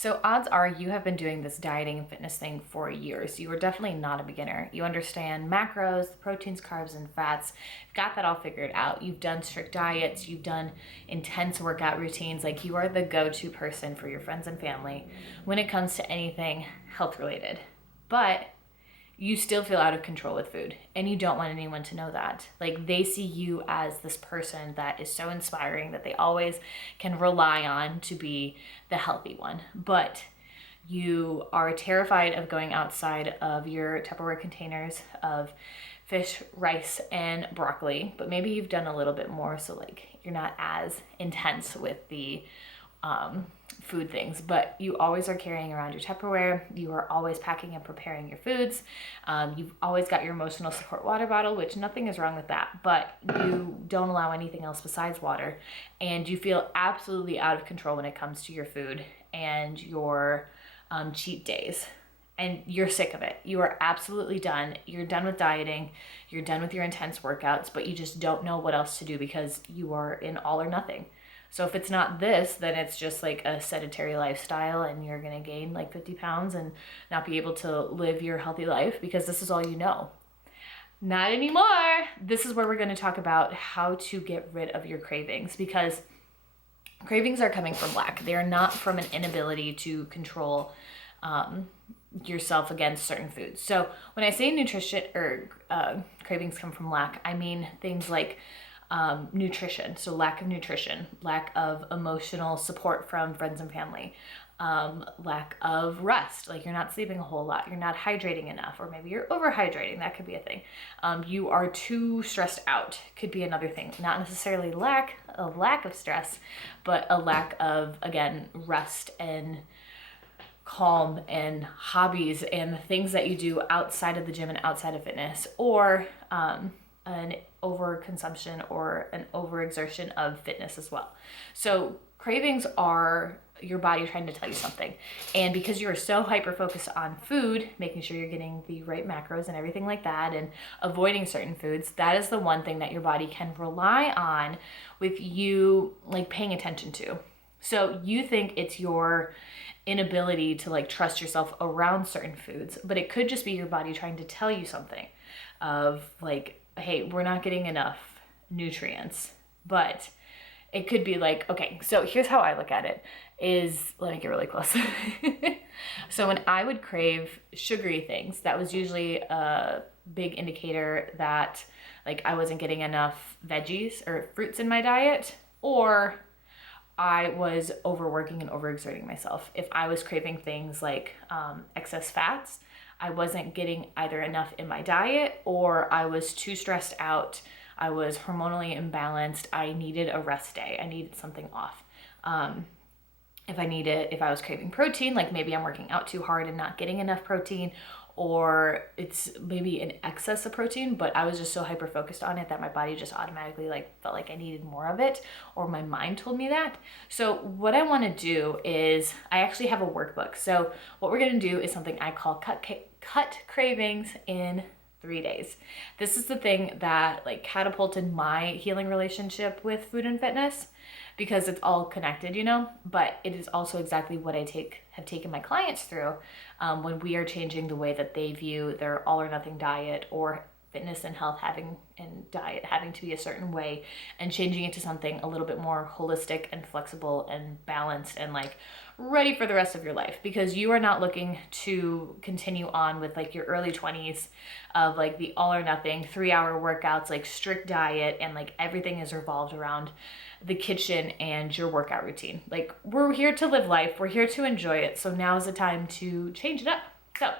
So odds are you have been doing this dieting and fitness thing for years. You are definitely not a beginner. You understand macros, proteins, carbs, and fats. You've got that all figured out. You've done strict diets. You've done intense workout routines. Like, you are the go-to person for your friends and family when it comes to anything health related. But you still feel out of control with food, and you don't want anyone to know that. Like, they see you as this person that is so inspiring that they always can rely on to be the healthy one. But you are terrified of going outside of your Tupperware containers of fish, rice, and broccoli, but maybe you've done a little bit more, so like you're not as intense with the food things, but you always are carrying around your Tupperware. You are always packing and preparing your foods. You've always got your emotional support water bottle, which nothing is wrong with that, but you don't allow anything else besides water. And you feel absolutely out of control when it comes to your food and your cheat days. And you're sick of it. You are absolutely done. You're done with dieting. You're done with your intense workouts, but you just don't know what else to do because you are in all or nothing. So if it's not this, then it's just like a sedentary lifestyle, and you're gonna gain like 50 pounds and not be able to live your healthy life because this is all you know. Not anymore. This is where we're gonna talk about how to get rid of your cravings, because cravings are coming from lack. They are not from an inability to control yourself against certain foods. So when I say nutrition or cravings come from lack, I mean things like nutrition. So lack of nutrition, lack of emotional support from friends and family, lack of rest. Like, you're not sleeping a whole lot. You're not hydrating enough, or maybe you're overhydrating. That could be a thing. You are too stressed out. Could be another thing. Not necessarily a lack of stress, but a lack of, again, rest and calm and hobbies and the things that you do outside of the gym and outside of fitness, or an overconsumption or an overexertion of fitness as well. So cravings are your body trying to tell you something. And because you're so hyper focused on food, making sure you're getting the right macros and everything like that, and avoiding certain foods, that is the one thing that your body can rely on with you like paying attention to. So you think it's your inability to like trust yourself around certain foods, but it could just be your body trying to tell you something of like, hey, we're not getting enough nutrients. But it could be like, okay, so here's how I look at it is, let me get really close. So when I would crave sugary things, that was usually a big indicator that like I wasn't getting enough veggies or fruits in my diet, or I was overworking and overexerting myself. If I was craving things like excess fats, I wasn't getting either enough in my diet, or I was too stressed out. I was hormonally imbalanced. I needed a rest day. I needed something off. If I was craving protein, like maybe I'm working out too hard and not getting enough protein, or it's maybe an excess of protein, but I was just so hyper focused on it that my body just automatically like felt like I needed more of it, or my mind told me that. So what I want to do is, I actually have a workbook. So what we're going to do is something I call cut cravings in 3 days. This is the thing that like catapulted my healing relationship with food and fitness, because it's all connected, you know, but it is also exactly what I have taken my clients through when we are changing the way that they view their all or nothing diet, or fitness and health having to be a certain way, and changing it to something a little bit more holistic and flexible and balanced and like ready for the rest of your life. Because you are not looking to continue on with like your early 20s of like the all or nothing 3-hour workouts, like strict diet, and like everything is revolved around the kitchen and your workout routine. Like, we're here to live life. We're here to enjoy it. So now is the time to change it up. So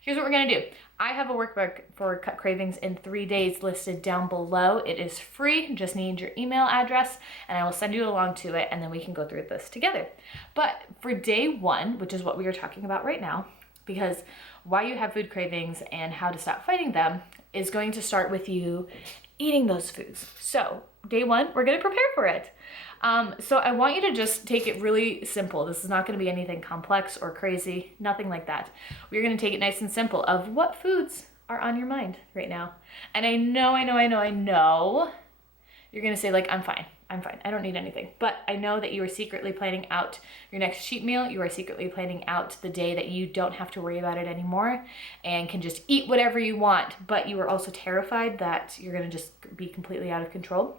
here's what we're going to do. I have a workbook for cut cravings in 3 days listed down below. It is free. Just need your email address and I will send you along to it, and then we can go through this together. But for day 1, which is what we are talking about right now, because why you have food cravings and how to stop fighting them is going to start with you eating those foods. So day 1, we're going to prepare for it. So I want you to just take it really simple. This is not going to be anything complex or crazy, nothing like that. We're going to take it nice and simple of what foods are on your mind right now. And I know, you're going to say like, I'm fine. I'm fine. I don't need anything. But I know that you are secretly planning out your next cheat meal. You are secretly planning out the day that you don't have to worry about it anymore and can just eat whatever you want. But you are also terrified that you're going to just be completely out of control.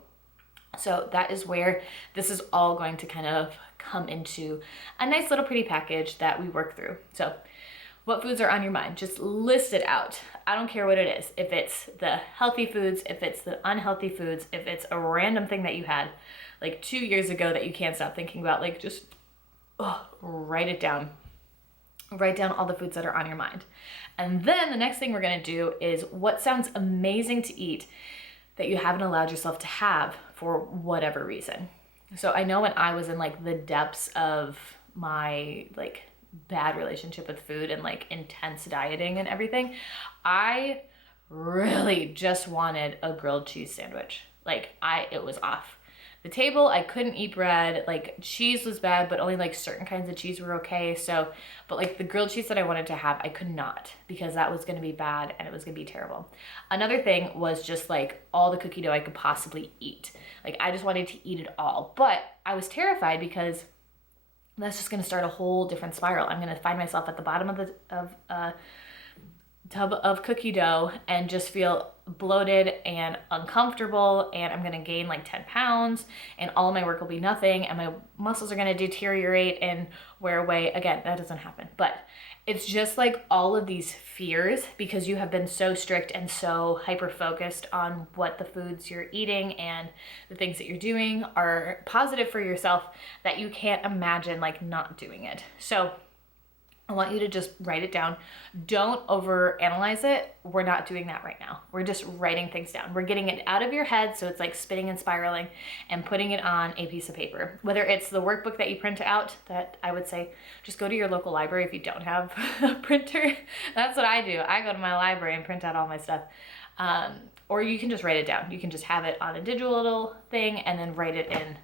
So that is where this is all going to kind of come into a nice little pretty package that we work through. So what foods are on your mind? Just list it out. I don't care what it is. If it's the healthy foods, if it's the unhealthy foods, if it's a random thing that you had like 2 years ago that you can't stop thinking about, like just write it down. Write down all the foods that are on your mind. And then the next thing we're gonna do is what sounds amazing to eat that you haven't allowed yourself to have for whatever reason. So I know when I was in like the depths of my like bad relationship with food and like intense dieting and everything, I really just wanted a grilled cheese sandwich. Like it was off the table. I couldn't eat bread. Like cheese was bad, but only like certain kinds of cheese were okay. So, but like the grilled cheese that I wanted to have, I could not, because that was going to be bad and it was going to be terrible. Another thing was just like all the cookie dough I could possibly eat. Like I just wanted to eat it all, but I was terrified because that's just going to start a whole different spiral. I'm going to find myself at the bottom of the tub of cookie dough and just feel bloated and uncomfortable, and I'm going to gain like 10 pounds and all of my work will be nothing and my muscles are going to deteriorate and wear away. Again, that doesn't happen, but it's just like all of these fears because you have been so strict and so hyper focused on what the foods you're eating and the things that you're doing are positive for yourself that you can't imagine like not doing it. So I want you to just write it down. Don't overanalyze it. We're not doing that right now. We're just writing things down. We're getting it out of your head so it's like spinning and spiraling and putting it on a piece of paper. Whether it's the workbook that you print out, that I would say just go to your local library if you don't have a printer. That's what I do. I go to my library and print out all my stuff. Or you can just write it down. You can just have it on a digital little thing and then write it in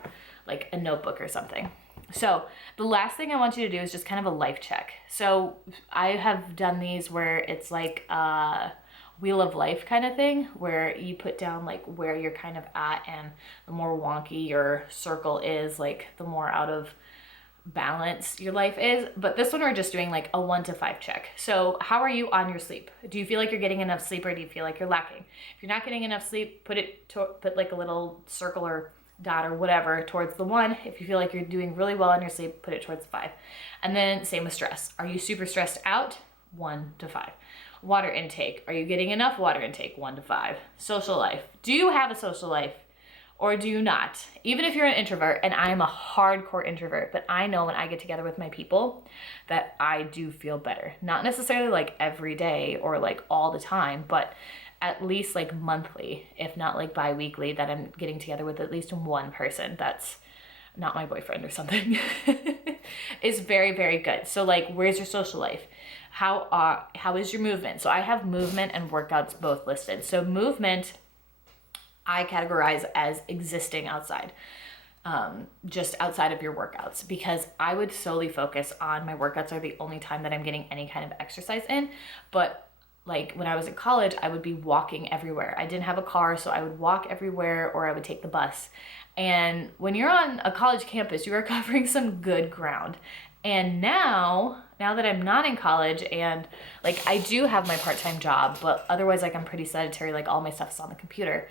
like a notebook or something. So the last thing I want you to do is just kind of a life check. So I have done these where it's like a wheel of life kind of thing where you put down like where you're kind of at, and the more wonky your circle is, like the more out of balance your life is. But this one we're just doing like a 1 to 5 check. So how are you on your sleep? Do you feel like you're getting enough sleep, or do you feel like you're lacking? If you're not getting enough sleep, put like a little circle or dot or whatever towards the 1. If you feel like you're doing really well on your sleep, put it towards the 5. And then same with stress. Are you super stressed out? 1 to 5. Water intake. Are you getting enough water intake? 1 to 5. Social life. Do you have a social life or do you not? Even if you're an introvert, and I am a hardcore introvert, but I know when I get together with my people that I do feel better. Not necessarily like every day or like all the time, but at least like monthly, if not like bi-weekly, that I'm getting together with at least one person that's not my boyfriend or something is very, very good. So like, where's your social life? How is your movement? So I have movement and workouts both listed. So movement, I categorize as existing outside, just outside of your workouts, because I would solely focus on my workouts are the only time that I'm getting any kind of exercise in. But like when I was in college, I would be walking everywhere. I didn't have a car, so I would walk everywhere or I would take the bus. And when you're on a college campus, you are covering some good ground. And now that I'm not in college, and like I do have my part-time job, but otherwise like I'm pretty sedentary, like all my stuff is on the computer.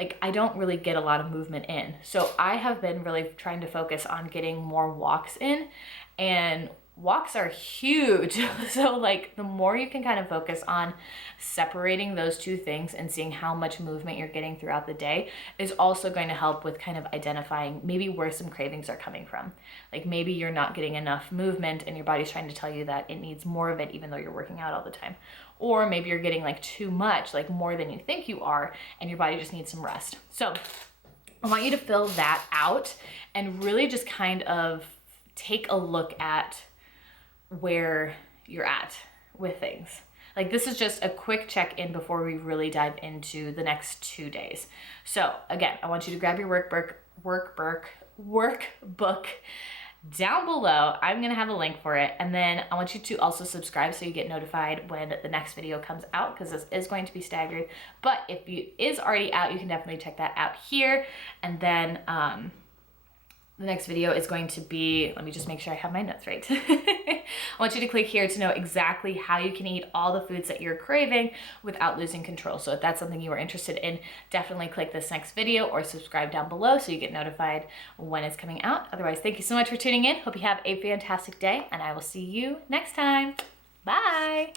Like I don't really get a lot of movement in. So I have been really trying to focus on getting more walks in, and walks are huge. So like the more you can kind of focus on separating those two things and seeing how much movement you're getting throughout the day is also going to help with kind of identifying maybe where some cravings are coming from. Like maybe you're not getting enough movement and your body's trying to tell you that it needs more of it even though you're working out all the time. Or maybe you're getting like too much, like more than you think you are, and your body just needs some rest. So I want you to fill that out and really just kind of take a look at where you're at with things. Like this is just a quick check-in before we really dive into the next 2 days. So again, I want you to grab your workbook, down below. I'm gonna have a link for it. And then I want you to also subscribe so you get notified when the next video comes out, because this is going to be staggered. But if it is already out, you can definitely check that out here. And then the next video is going to be, let me just make sure I have my notes right. I want you to click here to know exactly how you can eat all the foods that you're craving without losing control. So if that's something you are interested in, definitely click this next video or subscribe down below so you get notified when it's coming out. Otherwise, thank you so much for tuning in. Hope you have a fantastic day, and I will see you next time. Bye.